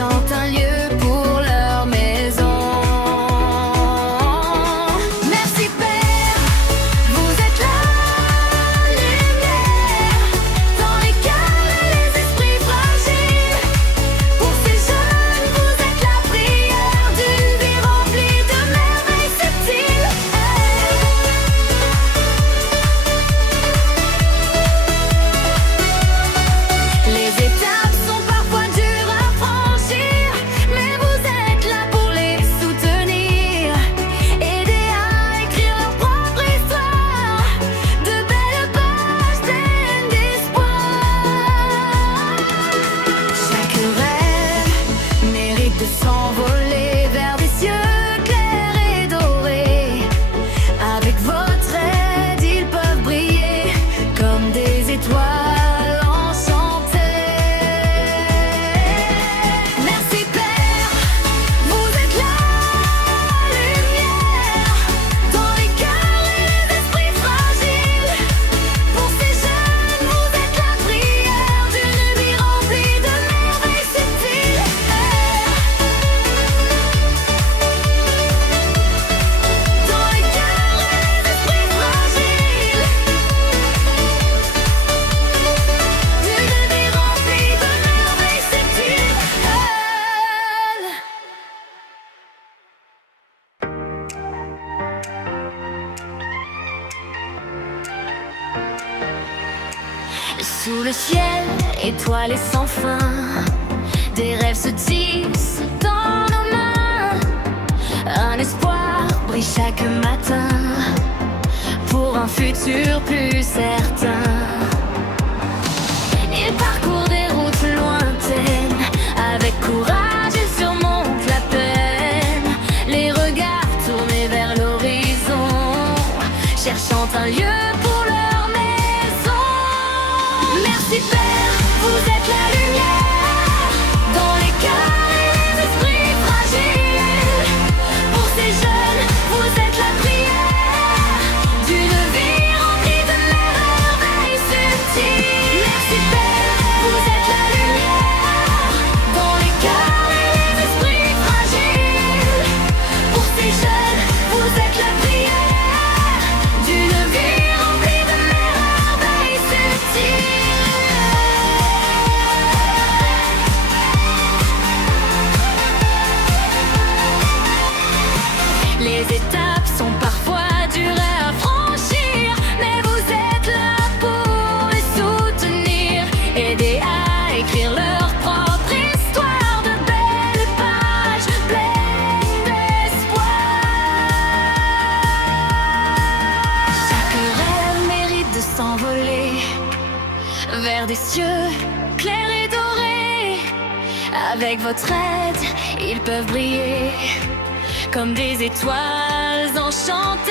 chantent un lieu pour leur maison. Merci Père, vous êtes la lumière dans les cœurs et les esprits fragiles. Pour ces jeunes, vous êtes la prière d'une vie remplie de merveilles subtiles. Les étapes sont parfois dures à franchir, mais vous êtes là pour les soutenir. Aider à écrire leur propre histoire, de belles pages pleines d'espoir. Chaque rêve mérite de s'envoler vers des cieux clairs et dorés. Avec votre aide, ils peuvent briller comme des étoiles enchantées. Merci Père, vous êtes la lumière dans les cœurs et les esprits fragiles. Pour ces jeunes, vous êtes la prière d'une vie remplie de merveilles subtiles. Dans les cœurs et les esprits fragiles, d'une vie remplie de merveilles subtiles. Sous le ciel, étoilé sans fin, des rêves se tissent dans nos mains. Un espoir brille chaque matin pour un futur plus certain. Ils parcourent des routes lointaines, avec courage ils surmontent la peine. Les regards tournés vers l'horizon, cherchant un lieu pour leur maison. Merci Père, vous êtes la lumière dans les cœurs et les esprits fragiles. Pour ces jeunes, vous êtes la prière d'une vie remplie de merveilles subtiles. Merci Père, vous êtes la lumière dans les cœurs et les esprits fragiles. Pour ces jeunes, vous êtes la prière d'une vie remplie de merveilles subtiles. Les étapes sont parfois dures à franchir, mais vous êtes là pour les soutenir. Aider à écrire leur propre histoire, de belles pages pleines d'espoir. Chaque rêve mérite de s'envoler vers des cieux clairs et dorés. Avec votre aide, ils peuvent briller comme des étoiles enchantées.